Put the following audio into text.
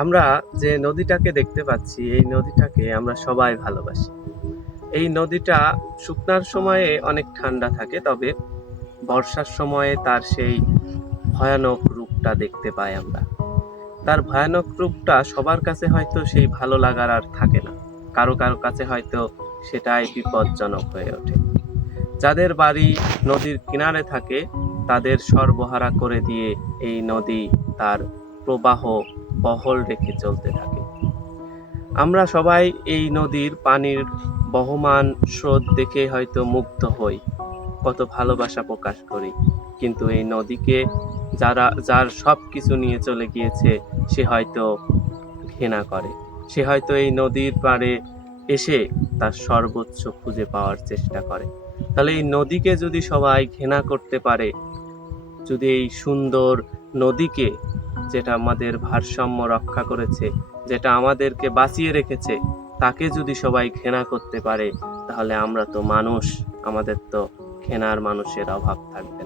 আমরা যে নদীটাকে দেখতে পাচ্ছি, এই নদীটাকে আমরা সবাই ভালোবাসি। এই নদীটা শুকনার সময়ে অনেক ঠান্ডা থাকে, তবে বর্ষার সময়ে তার সেই ভয়ানক রূপটা দেখতে পাই আমরা। তার ভয়ানক রূপটা সবার কাছে হয়তো সেই ভালো লাগার আর থাকে না। কারো কারো কাছে হয়তো সেটাই বিপজ্জনক হয়ে ওঠে। যাদের বাড়ি নদীর কিনারে থাকে তাদের সর্বহারা করে দিয়ে এই নদী তার প্রবাহ বহল রেখে চলতে থাকে। আমরা সবাই এই নদীর পানির বহমান স্রোত দেখে হয়তো মুগ্ধ হই, কত ভালোবাসা প্রকাশ করি। কিন্তু এই নদীকে যার সব কিছু নিয়ে চলে গিয়েছে, সে হয়তো ঘৃণা করে। সে হয়তো এই নদীর পাড়ে এসে তার সর্বোচ্চ খুঁজে পাওয়ার চেষ্টা করে। তাহলে এই নদীকে যদি সবাই ঘৃণা করতে পারে, যদি এই সুন্দর নদীকে, যেটা আমাদের ভারসাম্য রক্ষা করেছে, যেটা আমাদেরকে বাঁচিয়ে রেখেছে, তাকে যদি সবাই ঘৃণা করতে পারে, তাহলে আমরা তো মানুষ, আমাদের তো ঘৃণার মানুষের অভাব থাকবে না।